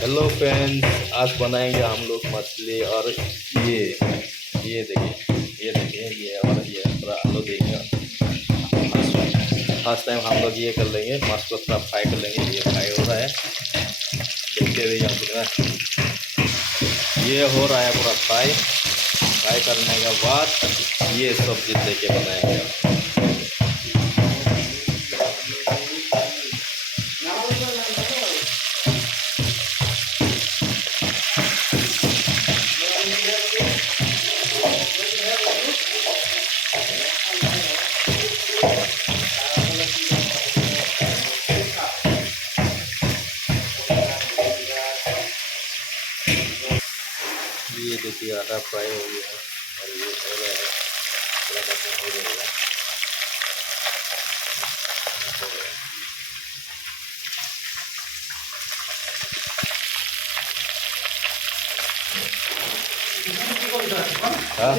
Hello friends, आज बनाएंगे हम लोग मछली। और ये देखिए ये और ये थोड़ा आलू देंगे। फर्स्ट टाइम हम लोग ये कर लेंगे, माछ को थोड़ा फ्राई कर लेंगे। ये फ्राई हो रहा है, देखते हुए हम लोग ये हो रहा है पूरा फ्राई। फ्राई करने के बाद ये सब्जी लेके बनाएंगे। ये देखिए आधा फ्राई हो गया है और ये हो रहा है, थोड़ा बहुत हो जाएगा। हाँ,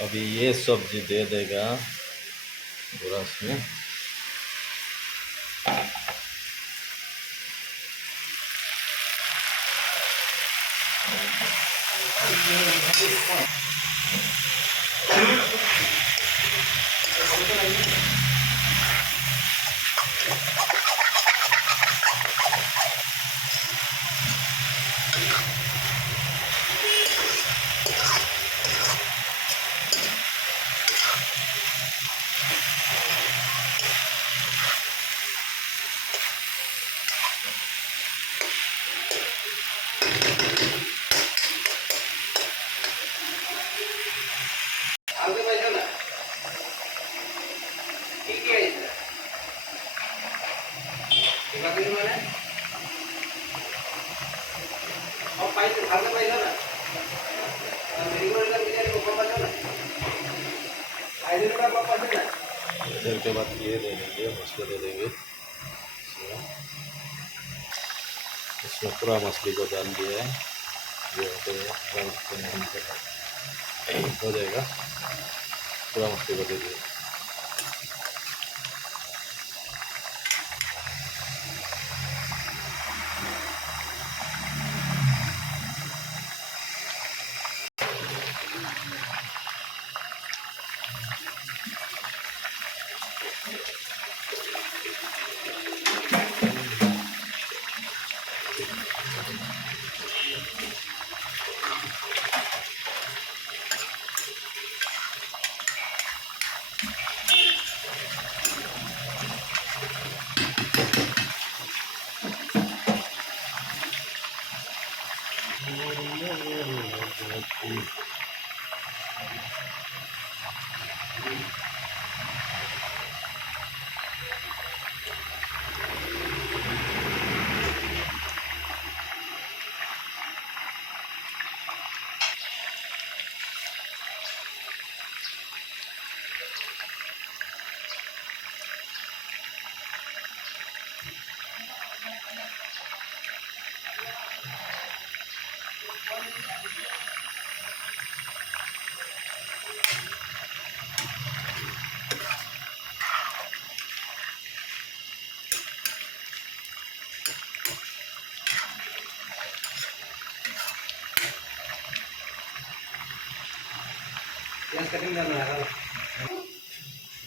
अभी ये सब्जी दे देगा पूरा इसमें। फिर के बाद ये दे देंगे, मछली दे देंगे इसमें पूरा मछली को डाल दिया है। ये हो जाएगा, पूरा मछली को दे दिया।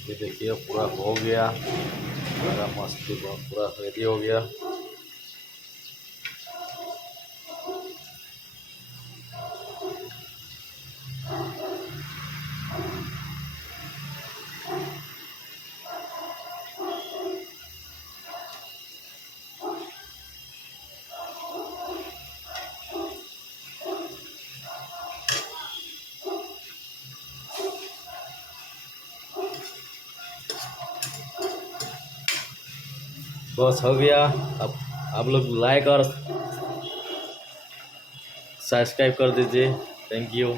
ये देखिए पूरा हो गया, मेरा मस्त पूरा रेडी हो गया। बस हो गया। अब आप लोग लाइक और सब्सक्राइब कर दीजिए। Thank you.